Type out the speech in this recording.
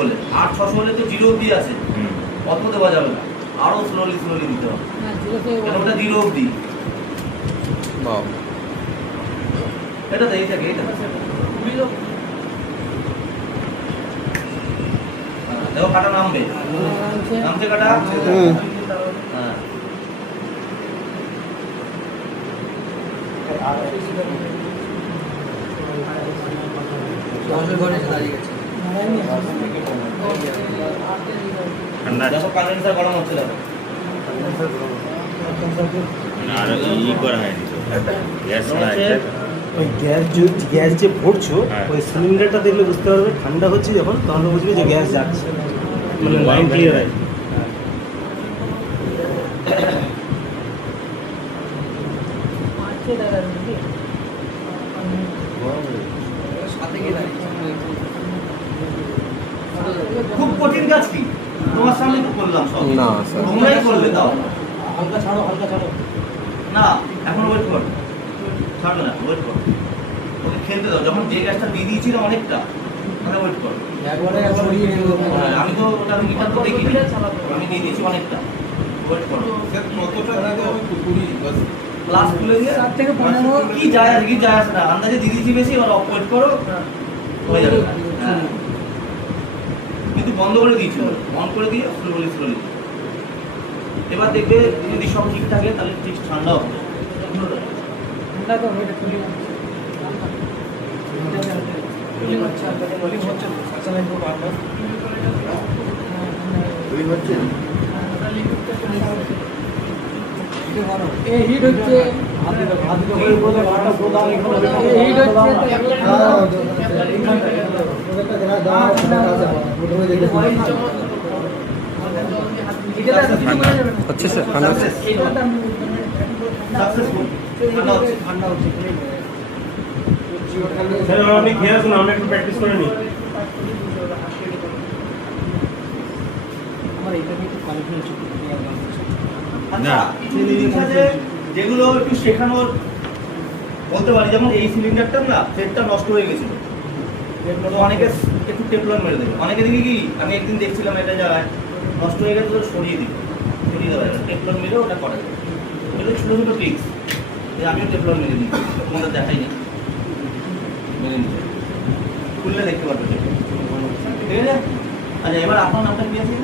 বলে, 8-600 হলে তো 0 অবধি আছে, অত দেওয়া যাবে না, আরো স্লোলি দিতে হবে, ওটা 0 অবধি। এটা তো এইটাকে এইটা দেখো, কাটা নামবে, নামছে কাটা। হ্যাঁ দেখো কন্ডেন্সার গরম হচ্ছে, দেখো আর ই করা হয়নি তো, গ্যাস ছাড়া ওই গ্যাস যে ভরছো ওই সিলিন্ডারটা দেখলে বুঝতে পারবে ঠান্ডা হচ্ছে যখন, তখন বুঝবে যে গ্যাস যাচ্ছে, মানে লাইন ক্লিয়ার হয়। খুব কঠিন কাজ কি তোমার সামনে তো করলাম সব, না স্যার, তোমরাই করলে, তাও হালকা ছাড়ো, হালকা ছাড়ো না, এখন ওয়েট কর, ছাড়বে না, ওয়েট কর, ওকে খেলতে দাও। যখন যে গ্যাসটা দিয়ে দিয়েছিলাম অনেকটা, তাহলে ওয়েট কর। আমি তো ওটা মিটার তো দেখিনি, আমি দিয়ে দিয়েছি অনেকটা, ওয়েট করো। ক্লাস খুলে দিয়ে 7 থেকে 15 কি যায় আর কি যায় আসে না, আন্দাজে দিয়ে দিয়েছি বেশি, এবার অফ ওয়েট করো, হয়ে যাবে। হ্যাঁ কিন্তু বন্ধ করে দিয়েছিল, অন করে দিয়ে স্লোলি। এবার দেখবে যদি সব ঠিক থাকে তাহলে ঠিক ঠান্ডা হবে। ঠান্ডা তো এটা খুলি এই হিট হচ্ছে, হচ্ছে স্যার ঠান্ডা হচ্ছে। সাকসেসফুল ঠান্ডা হচ্ছে। স্যার আপনি খেয়ে আসুন, আমরা একটু প্র্যাকটিস করে নিই। আমার এটা কিন্তু কনফিডেন্স আচ্ছা, কিছু জিনিস আছে যেগুলো একটু শেখানোর বলতে পারি, যেমন এই সিলিন্ডারটা না সেটটা নষ্ট হয়ে গেছিল, অনেকে একটু টেফলন মেরে দেবে, অনেকে দেখি কি আমি একদিন দেখছিলাম একটা জায়গায় নষ্ট হয়ে গেছে, সরিয়ে দেওয়া যায়, টেফলন মেরে ওটা করা যায়। এগুলো ছোটো ছোটো ট্রিক্স, আমিও টেফলন মেরে দিই, তোমাদের দেখাই না, মেরে নিচ্ছি, খুললে দেখতে পারবে, ঠিক আছে। আচ্ছা এবার আপনার নামটা কি আছে?